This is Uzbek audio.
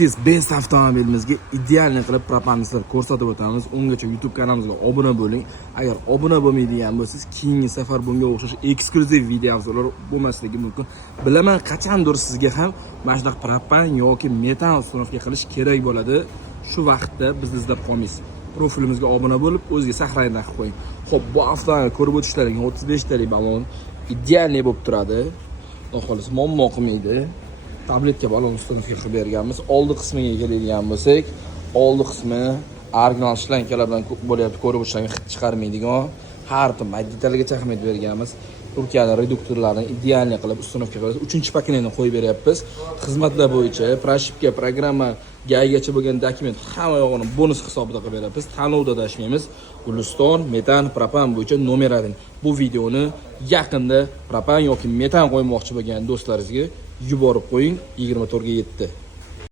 Siz best avtomobilimizga idealni qilib propanslar ko'rsatib o'tamiz. Ungacha YouTube kanalimizga obuna bo'ling. Agar obuna bo'lmaydigan bo'lsangiz, keyingi safar bunga o'xshash eksklyuziv videolar bo'lmasligi mumkin. Bilaman, qachondir sizga ham mana shunaqa propan yoki metan uстановка qilish kerak bo'ladi. Shu vaqtda bizni izlab qolmaysiz. Profilimizga obuna bo'lib, o'ziga saqlaydan qilib qo'ying. Xo'p, bu avtomobil ko'rib o'tishlaringiz 35 talik balon idealniy bo'lib turadi. Xolos muammo qilmaydi. Tabletka balon uстановка qilib berganmiz. Oldi qismiga keladigan bo'lsak, oldi qismi original shlankalar bilan bo'lyapti. Ko'rib o'tishlaringiz hid chiqarmaydigan, har bir detalga ahamiyat berganmiz. Turkiyaning reduktorlarini idealniy qilib uстановка qilamiz. 3-paketni qo'yib beryapmiz. Xizmatlar bo'yicha proshipka, programma, gaygacha bo'lgan dokument hamma yo'g'ini bonus hisobida qilib beryapmiz. Tanlovda dashmaymiz. Guliston, metan, propan bo'yicha nomerating. Bu videoni yaqinda propan yoki metan qo'ymoqchi bo'lgan do'stlaringizga yuborib qo'ying. 24 ga yetdi.